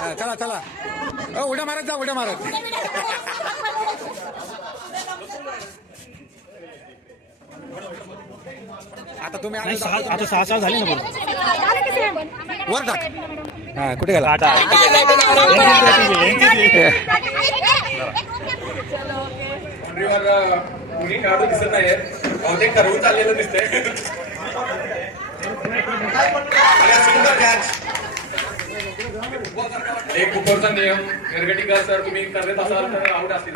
हा, चला चला. अ, उड्या मारत जा उड्या मारत. आता तुम्ही नाही आले सहा आता सहा सहा झाले ना बरोबर वर टाक हा कुठे गेला? कुणी काढू दिसत नाहीये बहुतेक ठरवून चाललेलं दिसतंय. हा सुंदर catch. एक उपरचा नियम निर्गटिका सर तुम्ही करत असाल तर आउट असतील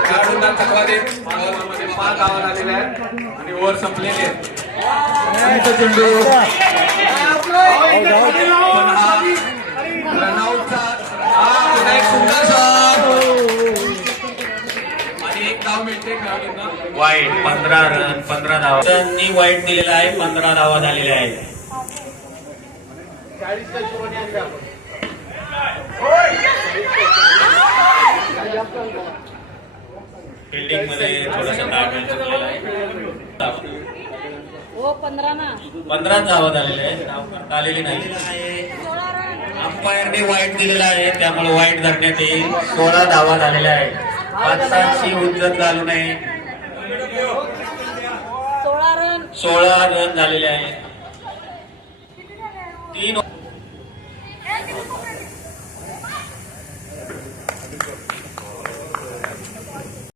खेळाडूंना देत पाच आहेत आणि ओव्हर संपलेले चेंडू रनआउटचा पुन्हा एक सुंदर आणि एक धाव मिळते खेळाडूंना वाईट. पंधरा रन पंधरा धावा. त्यांनी वाईट दिलेला आहे पंधरा धावा झालेल्या आहेत. फिल्डिंगमध्ये थोडस डायमेंट चुकलेलं आहे पंधरा धावा झालेल्या आहेत. आलेली नाही. अंपायरने वाईट दिलेला आहे. त्यामुळे वाईट धरण्यात येईल. सोळा धावा झालेल्या आहेत. पाचसाची उज्जत घालू नये. सोळा रन सोळा रन झालेले आहेत. तीन